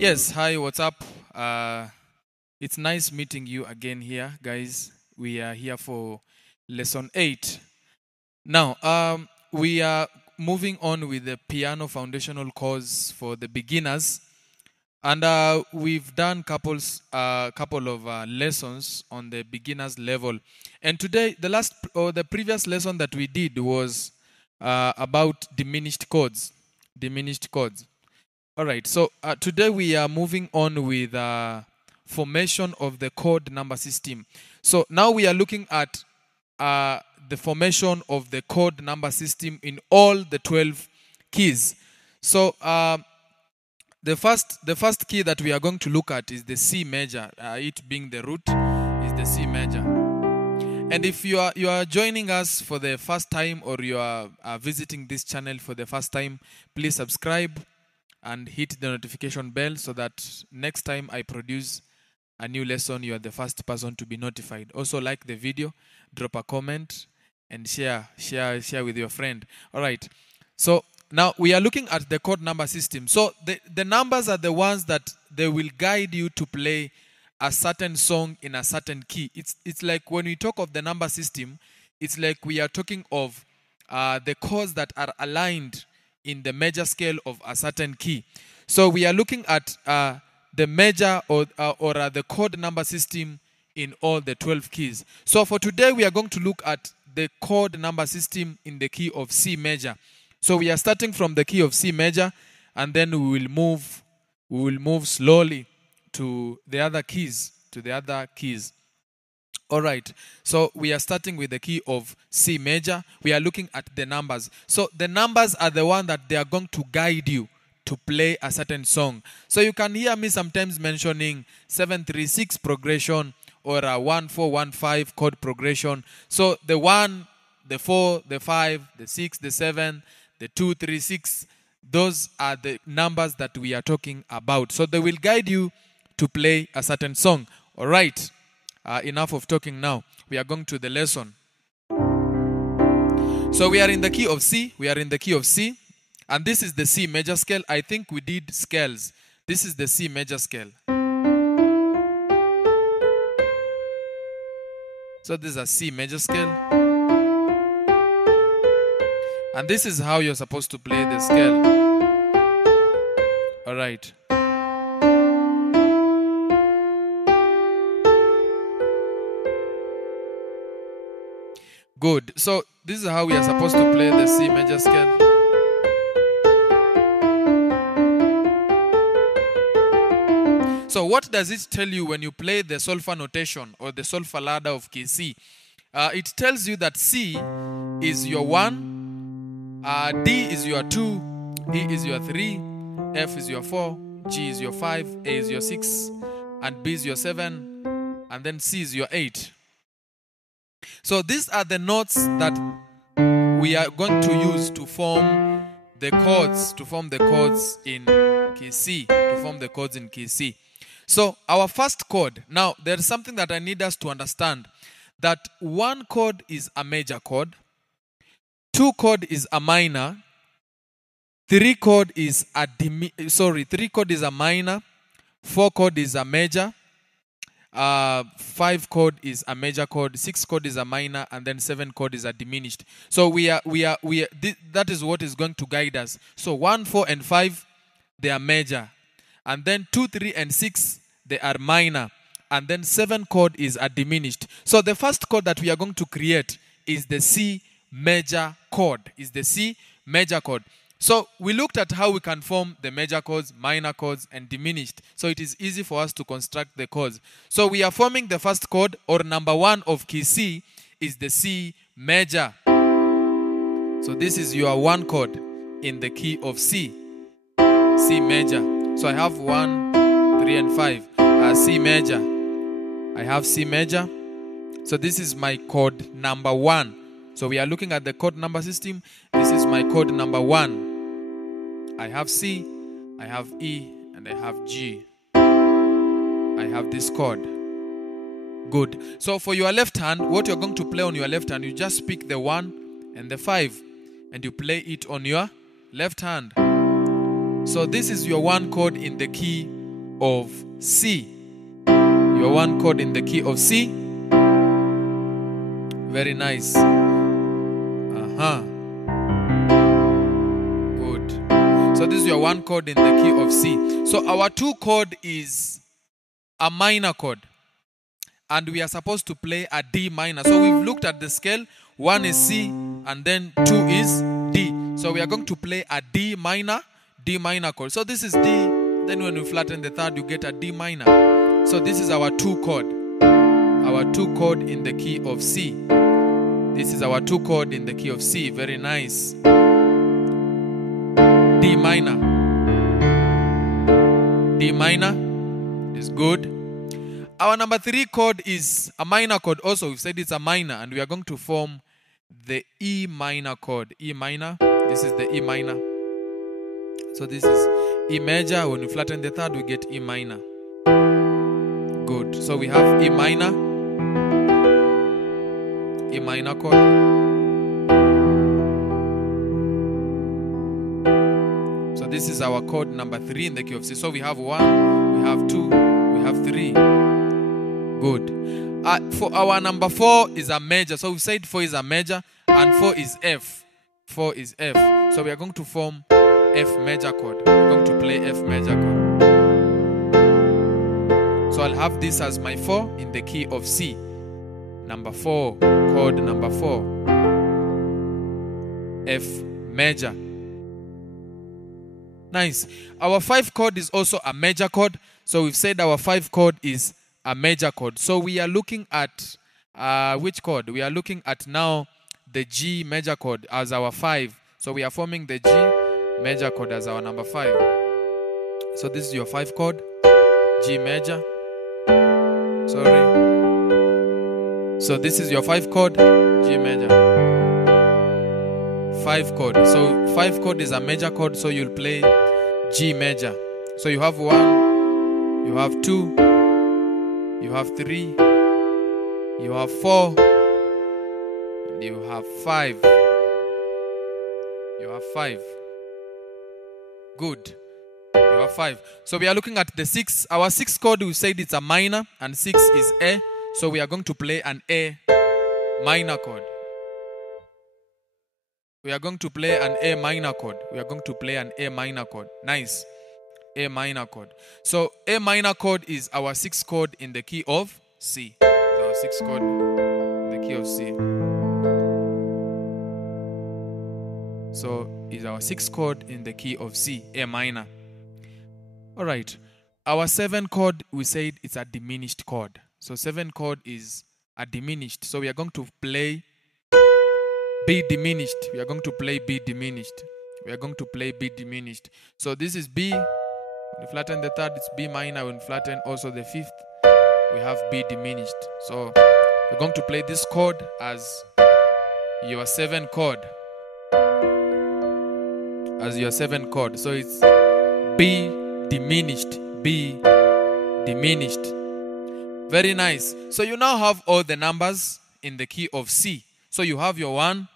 Yes, hi, what's up? It's nice meeting you again here, guys. We are here for lesson 8. Now, we are moving on with the piano foundational course for the beginners. And we've done couple of lessons on the beginners level. And today, the previous lesson that we did was about diminished chords. Diminished chords. All right, so today we are moving on with formation of the chord number system. So now we are looking at the formation of the chord number system in all the 12 keys. So the first key that we are going to look at is the C major. It being the root is the C major. And if you are joining us for the first time, or you are visiting this channel for the first time, please subscribe and hit the notification bell so that next time I produce a new lesson, you are the first person to be notified. Also, like the video, drop a comment, and share with your friend. All right. So now we are looking at the chord number system. So the numbers are the ones that they will guide you to play a certain song in a certain key. It's like when we talk of the number system, it's like we are talking of the chords that are aligned in the major scale of a certain key. So we are looking at the major or the chord number system in all the 12 keys. So for today, we are going to look at the chord number system in the key of C major. So we are starting from the key of C major, and then we will move slowly to the other keys, All right, so we are starting with the key of C major. We are looking at the numbers. So the numbers are the one that they are going to guide you to play a certain song. So you can hear me sometimes mentioning 7-3-6 progression or a 1-4-1-5 chord progression. So the 1, the 4, the 5, the 6, the 7, the 2, 3, 6, those are the numbers that we are talking about. So they will guide you to play a certain song. All right. Enough of talking now. We are going to the lesson. So we are in the key of C. And this is the C major scale. I think we did scales. This is the C major scale. So this is a C major scale. And this is how you're supposed to play the scale. All right. Good. So this is how we are supposed to play the C major scale. So what does it tell you when you play the solfa notation or the solfa ladder of key C? It tells you that C is your 1, D is your 2, E is your 3, F is your 4, G is your 5, A is your 6, and B is your 7, and then C is your 8. So these are the notes that we are going to use to form the chords, in key C, So our first chord, now there's something that I need us to understand, that 1 chord is a major chord, 2 chord is a minor, 3 chord is a minor, 4 chord is a major, 5 chord is a major chord, 6 chord is a minor, and then 7 chord is a diminished. So that is what is going to guide us. So 1, 4, and 5, they are major, and then 2, 3, and 6, they are minor, and then 7 chord is a diminished. So the first chord that we are going to create is the C major chord. So we looked at how we can form the major chords, minor chords, and diminished. So it is easy for us to construct the chords. So we are forming the first chord, or number 1 of key C is the C major. So this is your 1 chord in the key of C major. So I have 1, 3, and 5. C major. I have C major. So this is my chord number 1. So we are looking at the chord number system. This is my chord number 1. I have C, I have E, and I have G. I have this chord. Good. So for your left hand, what you're going to play on your left hand, you just pick the 1 and the 5, and you play it on your left hand. So this is your 1 chord in the key of C. Your one chord in the key of C. Very nice. Good. So this is your one chord in the key of C. So our two chord is a minor chord. And we are supposed to play a D minor. So we've looked at the scale. One is C and then 2 is D. So we are going to play a D minor chord. So this is D. Then when we flatten the third, you get a D minor. So this is our two chord. Our two chord in the key of C. This is our two chord in the key of C. Very nice. D minor. D minor is good. Our number 3 chord is a minor chord also. We've said it's a minor and we are going to form the E minor chord. E minor. This is the E minor. So this is E major. When we flatten the third, we get E minor. Good. So we have E minor chord. So this is our chord number 3 in the key of C. So we have 1, we have 2, we have 3. Good. For our number 4 is a major. So we said 4 is a major and 4 is F. 4 is F. So we are going to form F major chord. We're going to play F major chord. So I'll have this as my 4 in the key of C. Number 4, chord number 4. F major. Nice. Our 5 chord is also a major chord. So we've said our 5 chord is a major chord. So we are looking at which chord? We are looking at now the G major chord as our 5. So we are forming the G major chord as our number 5. So this is your 5 chord, G major. Sorry. So this is your 5 chord, G major. 5 chord. So 5 chord is a major chord, so you'll play G major. So you have 1, you have 2, you have 3, you have 4, and you have 5. You have 5. Good. You have 5. So we are looking at the 6. Our 6 chord, we said it's a minor, and 6 is A. So we are going to play an A minor chord. We are going to play an A minor chord. We are going to play an A minor chord. Nice. A minor chord. So A minor chord is our 6th chord in the key of C. It's our 6th chord in the key of C. So it's our 6th chord in the key of C, A minor. All right. Our 7th chord, we said it's a diminished chord. So 7th chord is a diminished. So we are going to play B diminished. We are going to play B diminished. We are going to play B diminished. So this is B. When you flatten the third, it's B minor. When you flatten also the 5th, we have B diminished. So we're going to play this chord as your 7th chord. As your 7th chord. So it's B diminished. B diminished. Very nice. So you now have all the numbers in the key of C. So you have your 1,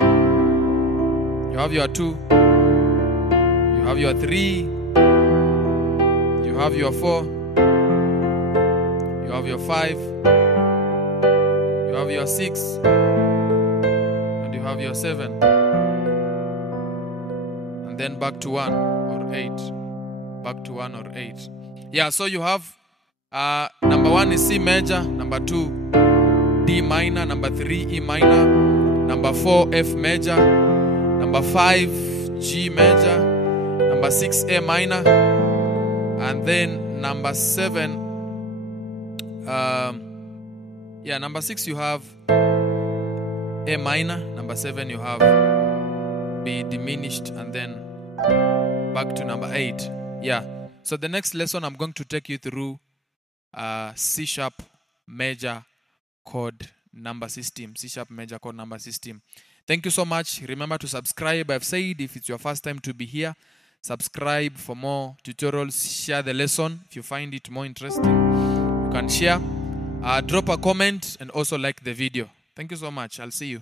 you have your 2, you have your 3, you have your 4, you have your 5, you have your 6, and you have your 7. And then back to 1 or 8. Back to 1 or 8. Yeah, so you have number 1 is C major, number 2 D minor, number 3 E minor, number 4 F major, number 5 G major, number 6 A minor, and then number 7 number 6 you have A minor, number 7 you have B diminished, and then back to number 8. Yeah, so the next lesson I'm going to take you through C sharp major chord number system. C sharp major chord number system. Thank you so much. Remember to subscribe. I've said if it's your first time to be here, subscribe for more tutorials. Share the lesson if you find it more interesting. You can share. Drop a comment and also like the video. Thank you so much. I'll see you.